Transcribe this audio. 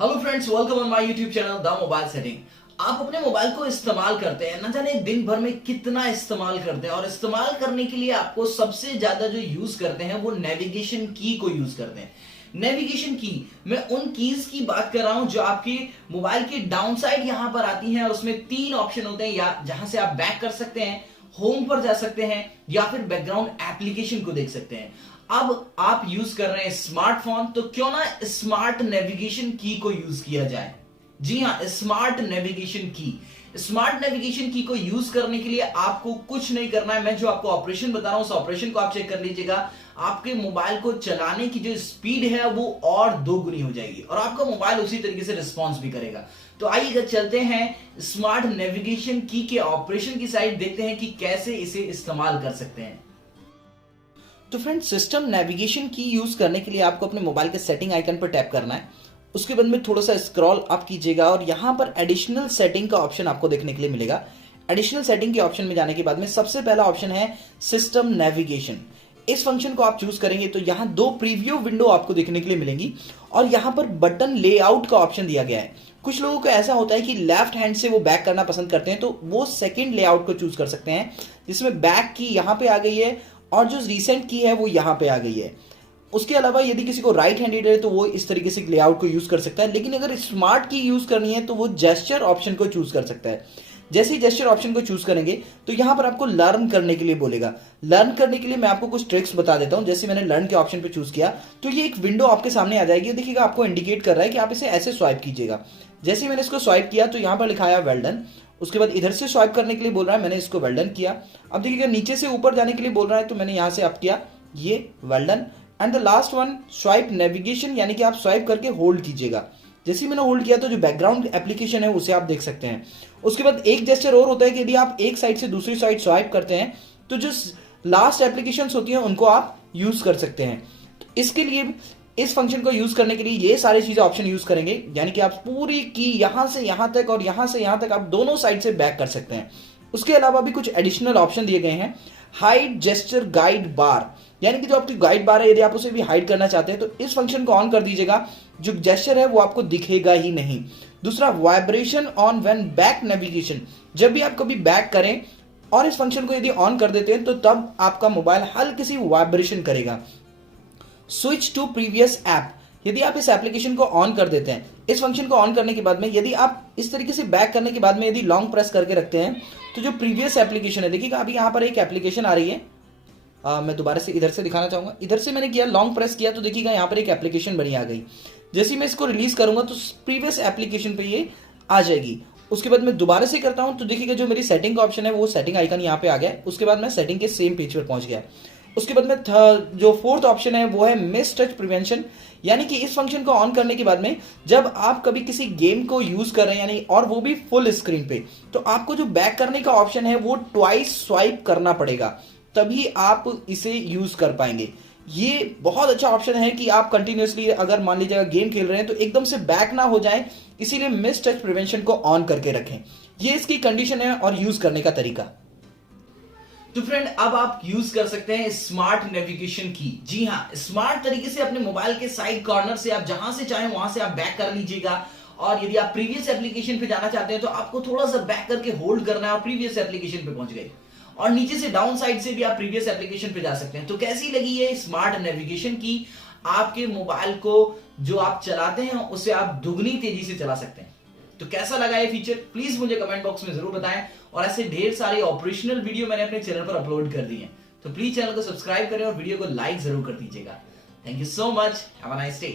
Hello friends, welcome on my YouTube channel the mobile setting. आप अपने mobile को इस्तेमाल करते हैं, न जाने दिन भर में कितना इस्तेमाल करते हैं। और इस्तेमाल करने के लिए आपको सबसे ज्यादा जो यूज करते हैं वो नेविगेशन की को यूज करते हैं। नेविगेशन की, मैं उन कीज की बात कर रहा हूं जो आपके मोबाइल की डाउन साइड यहां पर आती हैं और उसमें 3 ऑप्शन होते हैं, या जहां से आप बैक कर सकते हैं, होम पर जा सकते हैं, या फिर बैकग्राउंड एप्लीकेशन को देख सकते हैं। अब आप यूज कर रहे हैं स्मार्टफोन, तो क्यों ना स्मार्ट नेविगेशन की को यूज किया जाए। जी हां, स्मार्ट नेविगेशन की। स्मार्ट नेविगेशन की को यूज करने के लिए आपको कुछ नहीं करना है। मैं जो आपको ऑपरेशन बता रहा हूं उस ऑपरेशन को आप चेक कर लीजिएगा। आपके मोबाइल को चलाने की जो स्पीड है वो और 2 गुनी हो जाएगी और आपका मोबाइल उसी तरीके से रिस्पॉन्स भी करेगा। तो आइए चलते हैं स्मार्ट नेविगेशन की के ऑपरेशन की साइड, देखते हैं कि कैसे इसे इस्तेमाल कर सकते हैं। तो फ्रेंड, सिस्टम नेविगेशन की यूज करने के लिए आपको अपने मोबाइल के सेटिंग आइकन पर टैप करना है। उसके बाद में थोड़ा सा स्क्रॉल अप कीजिएगा और यहां पर एडिशनल सेटिंग का ऑप्शन आपको देखने के लिए मिलेगा। एडिशनल सेटिंग के ऑप्शन में जाने के बाद में सबसे पहला ऑप्शन है सिस्टम नेविगेशन। इस फंक्शन को आप चूज करेंगे तो यहां 2 प्रीव्यू विंडो आपको देखने के लिए मिलेंगी और यहां पर बटन लेआउट का ऑप्शन दिया गया है। कुछ लोगों को ऐसा होता है कि लेफ्ट हैंड से वो बैक करना पसंद करते हैं, तो वो सेकंड लेआउट को चूज कर सकते हैं जिसमें बैक की यहां पे आ गई है और जो रिसेंट की है वो यहां पे आ गई है। उसके अलावा यदि किसी को राइट हैंडेड है तो वो इस तरीके से लेआउट को यूज कर सकता है, लेकिन अगर स्मार्ट की यूज करनी है तो वो जेस्चर ऑप्शन को चूज कर सकता है। जैसे ही जेस्चर ऑप्शन को चूज करेंगे तो यहां पर आपको लर्न करने के लिए बोलेगा। लर्न करने के लिए मैं आपको कुछ ट्रिक्स बता देता हूं। जैसे मैंने लर्न के ऑप्शन पे चूज किया तो ये एक विंडो आपके सामने आ जाएगी। देखिएगा, आपको इंडिकेट कर रहा है कि आप इसे ऐसे स्वाइप कीजिएगा। जैसे ही मैंने इसको स्वाइप किया तो यहां पर लिखा है वेल डन। उसके बाद इधर से स्वाइप करने के लिए बोल रहा है, मैंने इसको वेल डन किया। अब देखिएगा, नीचे से ऊपर जाने के लिए बोल रहा है तो मैंने यहां से अप किया, ये well done. And the last one swipe navigation, यानी कि आप स्वाइप करके होल्ड कीजिएगा। जैसे ही मैंने होल्ड किया तो जो बैकग्राउंड एप्लीकेशन है उसे आप देख सकते हैं। उसके बाद एक जेस्चर और होता है कि यदि आप एक साइड से दूसरी साइड स्वाइप करते हैं तो जो लास्ट एप्लीकेशंस होती हैं उनको आप यूज कर सकते हैं। तो इसके लिए इस फंक्शन को यूज करने के लिए ये सारी चीजें ऑप्शन यूज करेंगे, यानी कि आप पूरी की यहां से यहां तक और यहां से यहां तक आप दोनों साइड से बैक कर सकते हैं। उसके अलावा भी कुछ एडिशनल ऑप्शन दिए गए हैं। हाइड जेस्चर गाइड बार, यानी कि जो आपकी गाइड बार है यदि आप उसे भी हाइड करना चाहते हैं तो इस फंक्शन को ऑन कर दीजिएगा। जो जेस्चर है वो आपको दिखेगा ही नहीं। दूसरा, vibration on when back navigation, जब भी आप कभी बैक करें और इस फंक्शन को यदि ऑन कर देते हैं तो तब आपका मोबाइल हल्की सी वाइब्रेशन करेगा। स्विच टू प्रीवियस ऐप, यदि आप इस एप्लीकेशन को ऑन कर देते हैं, इस फंक्शन को ऑन करने के बाद में यदि आप इस तरीके से बैक करने के बाद में यदि लॉन्ग प्रेस करके रखते हैं तो जो प्रीवियस एप्लीकेशन है, देखिएगा अभी यहां पर एक एप्लीकेशन आ रही है। मैं दोबारा से इधर से दिखाना चाहूंगा। इधर से मैंने किया, लॉन्ग प्रेस किया तो देखिएगा यहां पर एक एप्लीकेशन बनी आ गई। जैसे मैं इसको रिलीज करूंगा तो प्रीवियस एप्लीकेशन पे ये आ जाएगी। उसके बाद मैं दोबारा से करता हूं तो देखिएगा जो मेरी सेटिंग का ऑप्शन है वो सेटिंग आइकन यहां पे आ गया। उसके बाद मैं सेटिंग के सेम पेज पर पहुंच गया। उसके बाद में जो फोर्थ ऑप्शन है वो है मिस टच प्रिवेंशन, यानी कि इस फंक्शन को ऑन करने के बाद में जब आप कभी किसी गेम को यूज कर रहे हैं, यानी और वो भी फुल स्क्रीन पे, तो आपको जो बैक करने का ऑप्शन है वो ट्वाइस स्वाइप करना पड़ेगा, तभी आप इसे यूज कर पाएंगे। ये बहुत अच्छा ऑप्शन है कि आप कंटिन्यूअसली अगर मान लीजिएगा गेम खेल रहे हैं तो एकदम से बैक ना हो जाए, इसीलिए मिस टच प्रिवेंशन को ऑन करके रखें। ये इसकी कंडीशन है और यूज करने का तरीका। तो फ्रेंड, अब आप यूज कर सकते हैं स्मार्ट नेविगेशन की। जी हां, स्मार्ट तरीके से अपने मोबाइल के साइड कॉर्नर से आप जहां से चाहें वहां से आप बैक कर लीजिएगा। और यदि आप प्रीवियस एप्लीकेशन पे जाना चाहते हैं तो आपको थोड़ा सा बैक करके होल्ड करना है और प्रीवियस एप्लीकेशन पे पहुंच गए। और नीचे से डाउन साइड से भी आप प्रीवियस एप्लीकेशन पे जा सकते हैं। तो कैसी लगी है स्मार्ट नेविगेशन की? आपके मोबाइल को जो आप चलाते हैं उसे आप दुगनी तेजी से चला सकते हैं। तो कैसा लगा ये फीचर, प्लीज मुझे कमेंट बॉक्स में जरूर बताएं। और ऐसे ढेर सारे ऑपरेशनल वीडियो मैंने अपने चैनल पर अपलोड कर दिए हैं, तो प्लीज चैनल को सब्सक्राइब करें और वीडियो को लाइक जरूर कर दीजिएगा। Thank you so much, have a nice day.